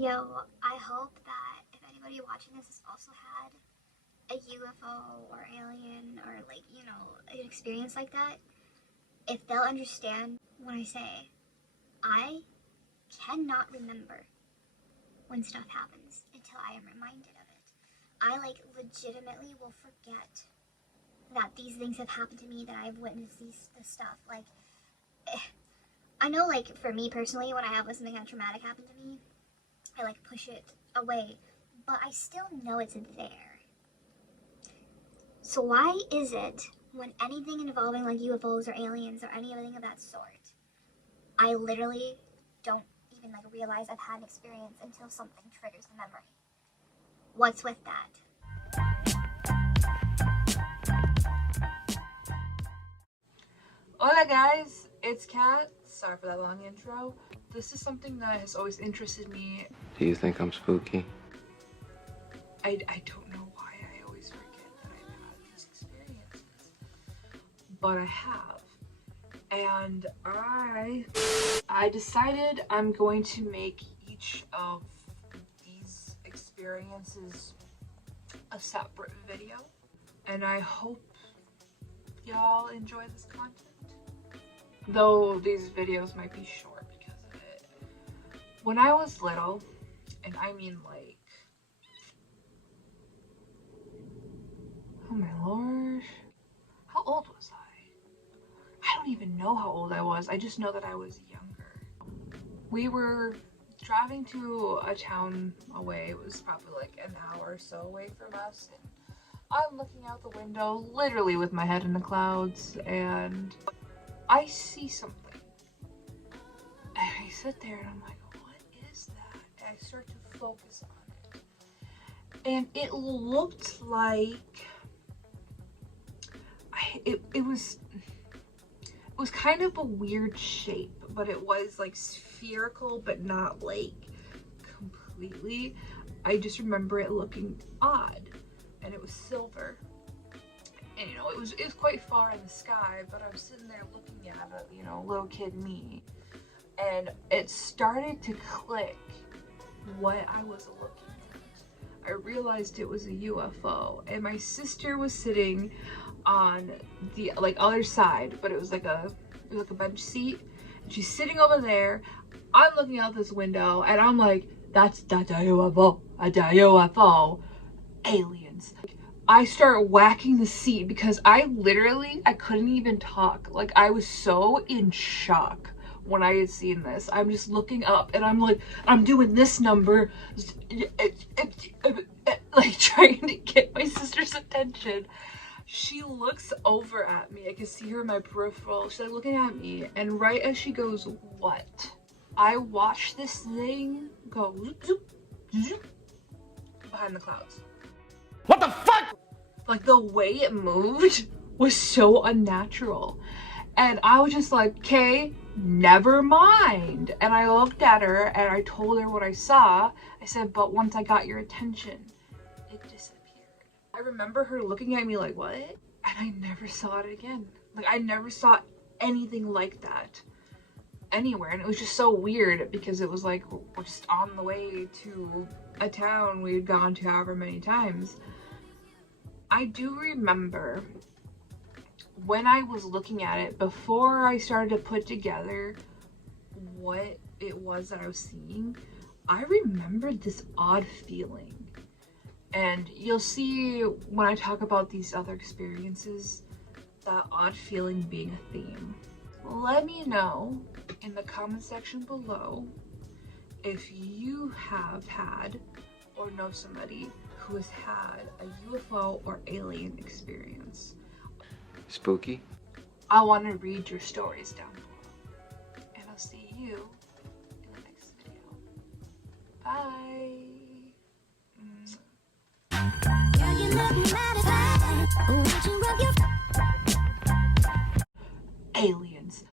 Yo, I hope that if anybody watching this has also had a UFO or alien or like, you know, an experience like that, if they'll understand when I say, I cannot remember when stuff happens until I am reminded of it. I like legitimately will forget that these things have happened to me, that I've witnessed this stuff. Like, I know like for me personally, when I have something kind of traumatic happen to me, I like push it away, but I still know it's there. So why is it when anything involving like UFOs or aliens or anything of that sort, I literally don't even like realize I've had an experience until something triggers the memory? What's with that? Hola guys, it's Kat. Sorry for that long intro. This is something that has always interested me. Do you think I'm spooky? I don't know why I always forget that I've had these experiences, but I have. And I decided I'm going to make each of these experiences a separate video, and I hope y'all enjoy this content. Though these videos might be short because of it. When I was little, and I mean like, oh my lord, how old was I don't even know how old I was. I just know that I was younger. We were driving to a town away. It was probably like an hour or so away from us. And I'm looking out the window, literally with my head in the clouds, and I see something. And I sit there and I'm like, what is that? And I start to focus on it. And it looked like it was kind of a weird shape, but it was like spherical, but not like completely. I just remember it looking odd, and it was silver. And you know, it was quite far in the sky, but I was sitting there looking at it, you know, little kid me, and it started to click what I was looking at. I realized it was a UFO, and my sister was sitting on the like other side, but it was like a bench seat, and she's sitting over there. I'm looking out this window, and I'm like, that's a UFO, a UFO, aliens. I start whacking the seat because I couldn't even talk. Like, I was so in shock when I had seen this. I'm just looking up and I'm like, I'm doing this number, like trying to get my sister's attention. She looks over at me. I can see her in my peripheral. She's like looking at me, and right as she goes, what? I watched this thing go zoop, zoop, behind the clouds. What the fuck? Like, the way it moved was so unnatural. And I was just like, okay, never mind. And I looked at her and I told her what I saw. I said, but once I got your attention, it disappeared. I remember her looking at me like, what? And I never saw it again. Like, I never saw anything like that anywhere. And it was just so weird because it was like, we're just on the way to a town we had gone to however many times. I do remember when I was looking at it, before I started to put together what it was that I was seeing, I remembered this odd feeling. And you'll see when I talk about these other experiences, that odd feeling being a theme. Let me know in the comment section below if you have had or know somebody who has had a UFO or alien experience. Spooky? I want to read your stories down below. And I'll see you